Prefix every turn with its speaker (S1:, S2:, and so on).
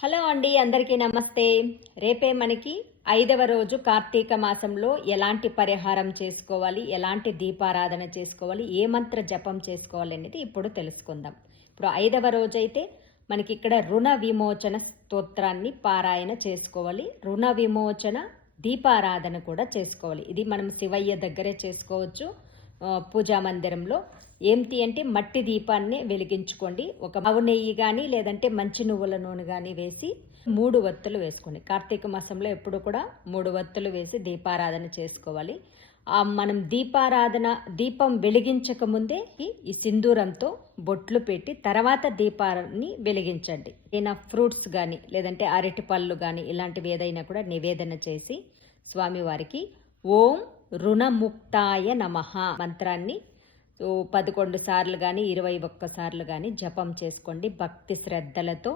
S1: Hello అండి అందరికీ నమస్తే. రేపే మనకి ఐదవ రోజు కార్తీక మాసంలో ఎలాంటి పరిహారం చేసుకోవాలి ఎలాంటి దీపారాధన చేసుకోవాలి ఏ మంత్ర జపం చేసుకోవాలి అనేది ఇప్పుడు తెలుసుకుందాం. ఇప్పుడు ఐదవ రోజు అయితే మనకి ఇక్కడ రుణ విమోచన స్తోత్రాన్ని పారాయణ చేసుకోవాలి రుణ విమోచన దీపారాధన కూడా చేసుకోవాలి. ఇది మనం శివయ్య దగ్గరే చేసుకోవచ్చు. పూజా మందిరంలో. ఏంటి అంటే మట్టి దీపాన్ని వెలిగించుకోండి. ఒక ఆవు నెయ్యి కానీ లేదంటే మంచి నువ్వుల నూనె కానీ వేసి మూడు వత్తులు వేసుకోండి. కార్తీక మాసంలో ఎప్పుడు కూడా మూడు వత్తులు వేసి దీపారాధన చేసుకోవాలి. ఆ మనం దీపారాధన దీపం వెలిగించక ముందే ఈ- ఈ సింధూరంతో బొట్లు పెట్టి తర్వాత దీపాన్ని వెలిగించండి. ఏదైనా ఫ్రూట్స్ కానీ లేదంటే అరటి పళ్ళు కానీ ఇలాంటివి ఏదైనా కూడా నివేదన చేసి స్వామివారికి ఓం రుణముక్తాయ నమ మంత్రాన్ని. పదకొండు సార్లు కానీ ఇరవై ఒక్క సార్లు కానీ జపం చేసుకోండి భక్తి శ్రద్ధలతో.